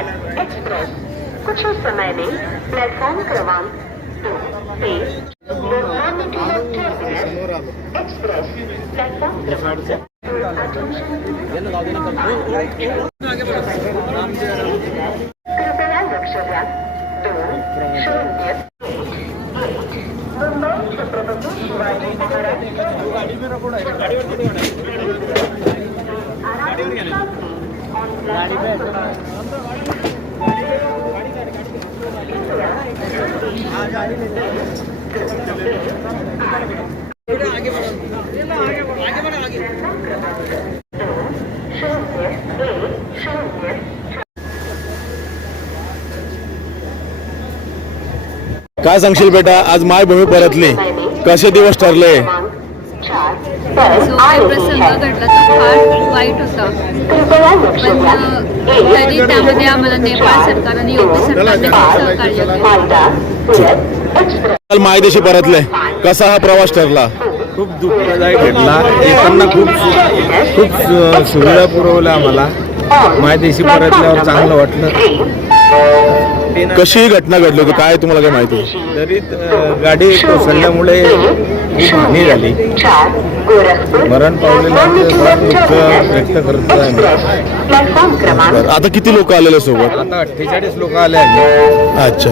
Tripurabad Express. कुछ ही समय में प्लेटफॉर्म क्रमांक दो पे एक्सप्रेस प्लेटफॉर्म क्रमांक कृपया लक्ष द्या दोन शून्य मुंबई छत्रपती शिवाजी महाराज काय सांगशील बेटा? आज मायभूमी परतली. कसे दिवस ठरले? काही प्रसंग घडला तो फार वाईट होता. पण तरी त्यामध्ये आम्हाला नेपाळ सरकार आणि योगी सरकारने खूप सहकार्य केलं. मायदेशी परतले. कसा हा प्रवास ठरला? खूप दुःखदायक घडला. येताना खूप खूप सुविधा पुरवल्या आम्हाला. मायदेशी परतल्यावर चांगलं वाटलं. कशी ही घटना घडली होती? काय तुम्हाला काय माहिती? तरी अ, गाडी कोसळल्यामुळे झाली मरण दुःख व्यक्त करतो आहे आता किती लोक आलेले सोबत? आता अठ्ठेचाळीस लोक आले आहेत. अच्छा.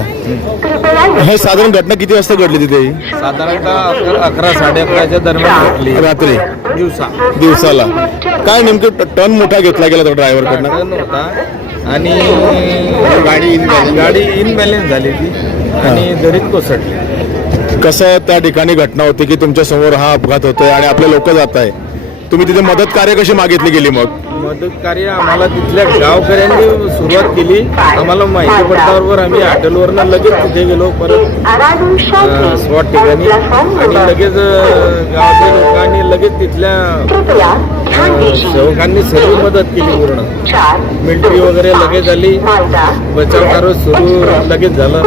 हे साधारण घटना किती वाजता घडली तिथे? साधारणतः अकरा साडे अकराच्या दरम्यान घडली. रात्री. दिवसा. दिवसाला. काय नेमकं टन मोठा घेतला गेला तो ड्रायव्हर कडनं टर्न होता. आणि गाडी गाडी इनबॅलेन्स झाली ती आणि दरीत कोसळली. कसं त्या ठिकाणी घटना होती की तुमच्यासमोर हा अपघात होतोय आणि आपले लोक जात आहे? तुम्ही तिथे मदत कार्य कशी मागितली गेली मग? मदत कार्य आम्हाला तिथल्या गावकऱ्यांनी सुरुवात केली. आम्हाला माहिती पडल्याबरोबर आम्ही हॉटेलवरनं लगेच तिथे गेलो परत स्पॉट ठिकाणी. आणि लगेच अ, गावातल्या लोकांनी लगेच तिथल्या कृपया ध्यान अ, दीजिए सेवकांनी सर्व मदत केली पूर्ण. चार. मिलिटरी वगैरे लगेच आली. मालदा बचाव कार्य सुरू लगेच झालं.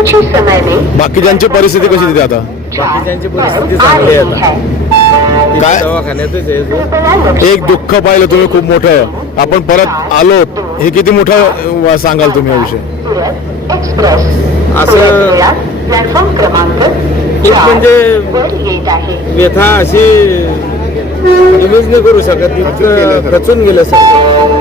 बाकीच्यांची परिस्थिती कशी तिथे आता? बाकीच्यांची परिस्थिती चांगली आहे आता. काय? दवाखान्यातच आहे एक दुःख पाहिलं तुम्ही खूप मोठं. आपण परत आलो हे किती मोठं सांगाल तुम्ही सुरत एक्सप्रेस. असं एक म्हणजे व्यथा अशी इमेज नाही करू शकत. इतकं खचून गेलं sir